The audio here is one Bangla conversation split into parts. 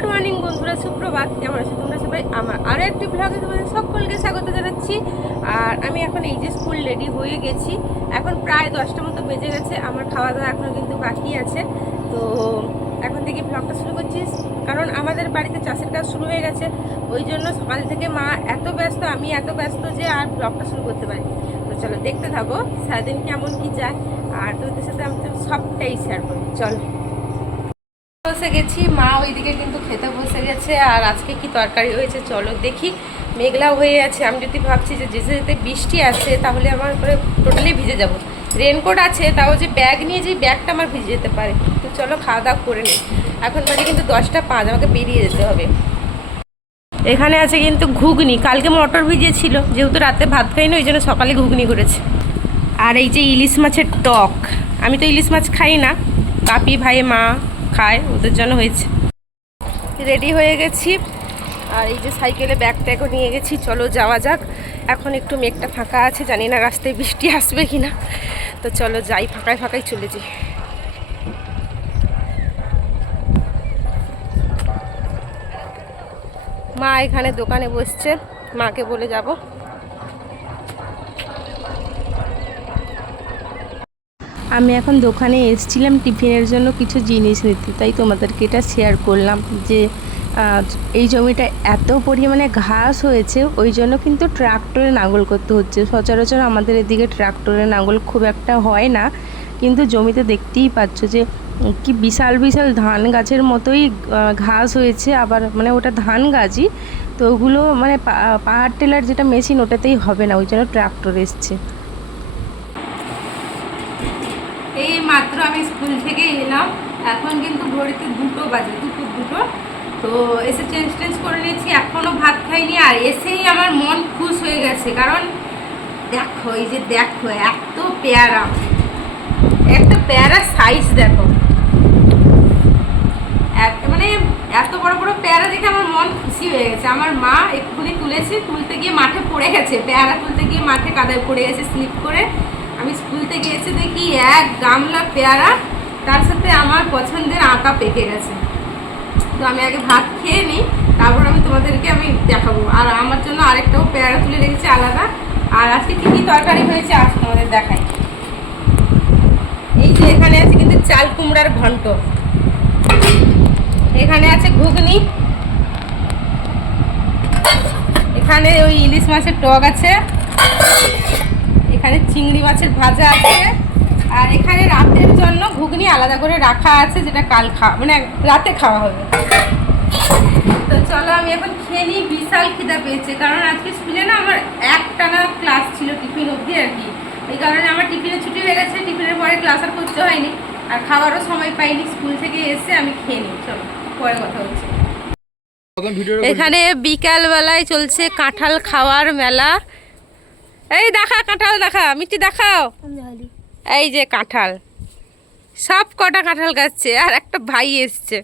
গুড মর্নিং বন্ধুরা, সুপ্রভাত। কেমন আছো তোমরা সবাই? আমার আরও একটি ব্লগে তোমাদের সকলকে স্বাগত জানাচ্ছি। আর আমি এখন এই যে স্কুল রেডি হয়ে গেছি। এখন প্রায় 10টা মতো বেজে গেছে। আমার খাওয়া দাওয়া এখনও কিন্তু বাকি আছে। তো এখন থেকে ব্লগটা শুরু করছি, কারণ আমাদের বাড়িতে চাষের কাজ শুরু হয়ে গেছে। ওই জন্য সকাল থেকে মা এত ব্যস্ত, আমি এত ব্যস্ত যে আর ব্লগটা শুরু করতে পারি। তো চলো দেখতে থাকো সারাদিন কেমন কি যায়, আর তোমাদের সাথে আমি সবটাই শেয়ার করি। চলো, বসে গেছি, মা ওইদিকে কিন্তু খেতে বসে গেছে। আর আজকে কি তরকারি হয়েছে চলো দেখি। মেঘলা হয়ে আছে, আমি যদি ভাবছি যে যেতে যেতে বৃষ্টি আসে তাহলে আমার করে টোটালি ভিজে যাব। রেনকোট আছে, তাও যে ব্যাগ নিয়ে যে ব্যাগটা আমার ভিজে যেতে পারে। তো চলো খাওয়া দাওয়া করে নিই। এখন বাজে কিন্তু 10টা 5, আমাকে বেরিয়ে যেতে হবে। এখানে আছে কিন্তু ঘুগনি, কালকে মটর ভিজিয়েছিল, যেহেতু রাতে ভাত খাইনি ওই জন্য সকালে ঘুগনি করেছে। আর এই যে ইলিশ মাছের টক, আমি তো ইলিশ মাছ খাই না, বাপি ভাই মা খায়, ওদের জন্য হয়েছে। রেডি হয়ে গেছি, আর এই যে সাইকেলে ব্যাগ ট্যাগও নিয়ে গেছি। চলো যাওয়া যাক। এখন একটু মেঘটা ফাঁকা আছে, জানি না রাস্তায় বৃষ্টি আসবে কি না। তো চলো যাই, ফাঁকায় ফাঁকায় চলে যাই। মা এখানে দোকানে বসছে, মাকে বলে যাব। আমি এখন দোকানে এসেছিলাম টিফিনের জন্য কিছু জিনিস নিতে, তাই তোমাদেরকে এটা শেয়ার করলাম যে এই জমিটা এত পরিমাণে ঘাস হয়েছে, ওই জন্য কিন্তু ট্রাক্টরে লাঙল করতে হচ্ছে। সচরাচর আমাদের এদিকে ট্রাক্টরে লাঙল খুব একটা হয় না, কিন্তু জমিতে দেখতেই পাচ্ছ যে কি বিশাল বিশাল ধান গাছের মতোই ঘাস হয়েছে। আবার মানে ওটা ধান গাছই, তো ওগুলো মানে পাহাড় টেলার যেটা মেশিন ওটাতেই হবে না, ওই জন্য ট্রাক্টর এসছে। এই মাত্র আমি স্কুল থেকে এলাম, এখন কিন্তু ঘড়িতে 2টো বাজে, দুপুর 2টো। তো এসে চেঞ্জ করে নিয়েছি, এখনও ভাত খাইনি। আর এসেই আমার মন খুশ হয়ে গেছে, কারণ দেখো এই যে দেখো এত পেয়ারা, একটা পেয়ারা সাইজ দেখো, মানে এত বড় বড় পেয়ারা দেখে আমার মন খুশি হয়ে গেছে। আমার মা এক্ষুনি তুলেছে, তুলতে গিয়ে মাঠে পড়ে গেছে, পেয়ারা তুলতে গিয়ে মাঠে কাদায় পড়ে গেছে স্লিপ করে। আমি স্কুল থেকে এসে দেখি এক গামলা পেয়ারা, তার সাথে আমার পছন্দের আটা পেকে গেছে। তো আমি আগে ভাত খেয়ে নিই, তারপর আমি তোমাদেরকে দেখাবো। আর আমার জন্য আরেকটাও পেয়ারা তুলে রেখেছি আলাদা। আর আজকে কী কী তরকারি হয়েছে আজ তোমাদের দেখাই। এই যে এখানে আছে কিন্তু চাল কুমড়ার ঘন্ট, এখানে আছে ঘুগনি, এখানে ওই ইলিশ মাছের টক আছে, এখানে চিংড়ি মাছের ভাজা আছে। আর এখানে রাতের জন্য ঘুগনি আলাদা করে রাখা আছে, যেটা কাল মানে রাতে খাওয়া হবে। তো চলো আমি এখন খেয়ে নিই, বিশাল খিদা পেয়েছে, কারণ আজকে স্কুলে না আমার একটানা ক্লাস ছিল টিফিন অবধি আর কি। এই কারণে আমার টিফিনে ছুটি হয়ে গেছে, টিফিনের পরে ক্লাস আর করতে হয়নি, আর খাওয়ারও সময় পাইনি। স্কুল থেকে এসে আমি খেয়ে নিই, চলো পরে কথা হচ্ছে। এখানে বিকাল বেলায় চলছে কাঁঠাল খাওয়ার মেলা। এই দেখা কাঁঠাল, দেখা মিষ্টি দেখাও। এই যে কাঁঠাল, সব কটা কাঁঠাল খাচ্ছে। আর একটা ভাই এসছে,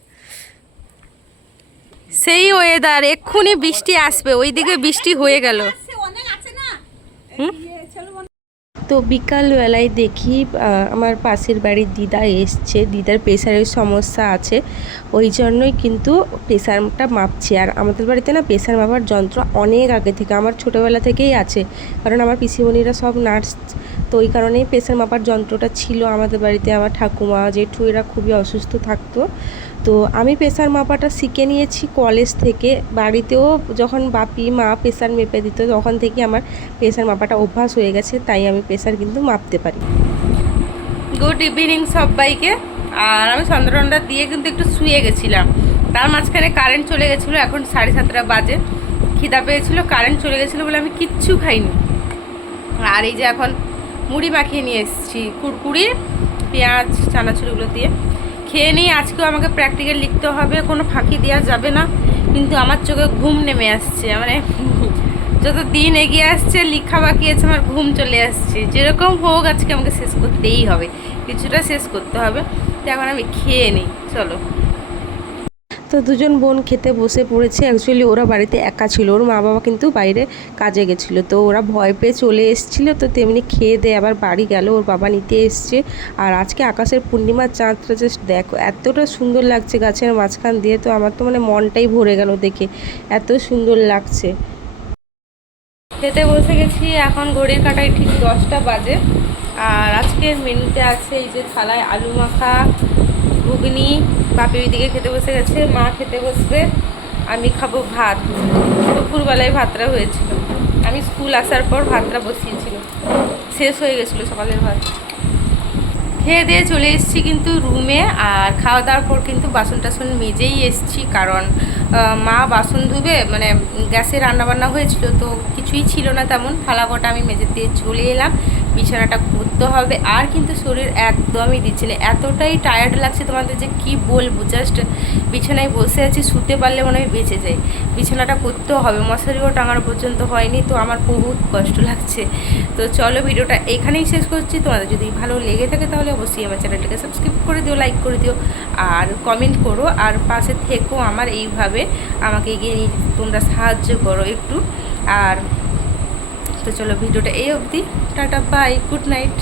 সেই ওয়েদার, এক্ষুনি বৃষ্টি আসবে, ওইদিকে বৃষ্টি হয়ে গেল। তো বিকালবেলায় দেখি আমার পাশের বাড়ির দিদা এসছে, দিদার প্রেশারের সমস্যা আছে, ওই জন্যই কিন্তু প্রেশারটা মাপছে। আর আমাদের বাড়িতে না প্রেশার মাপার যন্ত্র অনেক আগে থেকে, আমার ছোটোবেলা থেকেই আছে, কারণ আমার পিসিমণিরা সব নার্স, তো ওই কারণেই প্রেশার মাপার যন্ত্রটা ছিল আমাদের বাড়িতে। আমার ঠাকুমা জেঠু এরা খুবই অসুস্থ থাকতো, তো আমি প্রেশার মাপাটা শিখে নিয়েছি কলেজ থেকে। বাড়িতেও যখন বাপি মা প্রেশার মেপে দিত, তখন থেকে আমার প্রেশার মাপাটা অভ্যাস হয়ে গেছে, তাই আমি প্রেশার কিন্তু মাপতে পারি। গুড ইভিনিং সবাইকে। আর আমি চন্দ্রনটা দিয়ে কিন্তু একটু শুয়ে গেছিলাম, তার মাঝখানে কারেন্ট চলে গেছিলো। এখন 7:30 বাজে, খিদা পেয়েছিলো, কারেন্ট চলে গেছিলো বলে আমি কিচ্ছু খাইনি। আর এই যে এখন মুড়ি মাখিয়ে নিয়ে এসেছি, কুড়কুড়ি পেঁয়াজ চানাচুরগুলো দিয়ে খেয়ে নিই। আজকেও আমাকে প্র্যাকটিক্যাল লিখতে হবে, কোনো ফাঁকি দেওয়া যাবে না। কিন্তু আমার চোখে ঘুম নেমে আসছে, মানে যত দিন এগিয়ে আসছে লিখা বাকি আছে, আমার ঘুম চলে আসছে। যেরকম হোক আজকে আমাকে শেষ করতেই হবে, কিছুটা শেষ করতে হবে। তো এখন আমি খেয়ে নিই, চলো। তো তো দুজন বোন খেতে বসে পড়েছে। অ্যাকচুয়ালি ওরা বাড়িতে একা ছিল, ওর মা বাবা কিন্তু বাইরে কাজে গেছিলো, তো ওরা ভয় পেয়ে চলে এসেছিলো। তো তেমনি খেয়ে দিয়ে আবার বাড়ি গেল, ওর বাবা নিতে এসছে। আর আজকে আকাশের পূর্ণিমার চাঁদটা জাস্ট দেখো, এতটা সুন্দর লাগছে গাছের মাঝখান দিয়ে। তো আমার তো মানে মনটাই ভরে গেল দেখে, এত সুন্দর লাগছে। খেতে বসে গেছি, এখন ঘড়ির কাঁটায় ঠিক 10টা বাজে। আর আজকের মেনুতে আছে এই যে থালায় আলু মাখা, ঘুগনি। বাপি ওইদিকে খেতে বসে গেছে, মা খেতে বসবে, আমি খাবো ভাত। দুপুরবেলায় ভাতটা হয়েছিল, আমি স্কুল আসার পর ভাতটা বসিয়েছিল, শেষ হয়ে গেছিলো সকালের ভাত। খেয়ে দিয়ে চলে এসেছি কিন্তু রুমে। আর খাওয়া দাওয়ার পর কিন্তু বাসন টাসন মেজেই এসেছি, কারণ মা বাসন ধুবে, মানে গ্যাসে রান্নাবান্না হয়েছিল তো কিছুই ছিল না তেমন, থালা কটা আমি মেজে দিয়ে চলে এলাম। বিছানাটা করতে হবে, আর কিন্তু শরীর একদমই দিচ্ছে না, এতটাই টায়ার্ড লাগছে তোমাদের যে কি বলবো। জাস্ট বিছানায় বসে আছি, শুতে পারলে মনে হয় বেঁচে যায়। বিছানাটা করতেও হবে, মশারিও টাঙানো পর্যন্ত হয়নি, তো আমার বহুত কষ্ট লাগছে। তো চলো ভিডিওটা এখানেই শেষ করছি। তোমাদের যদি ভালো লেগে থাকে তাহলে অবশ্যই আমার চ্যানেলটাকে সাবস্ক্রাইব করে দিও, লাইক করে দিও, আর কমেন্ট করো, আর পাশে থেকো আমার, এইভাবে আমাকে এগিয়ে নিয়ে তোমরা সাহায্য করো একটু। আর তো চলো ভিডিওটা এই অবধি, টাটা বাই, গুড নাইট।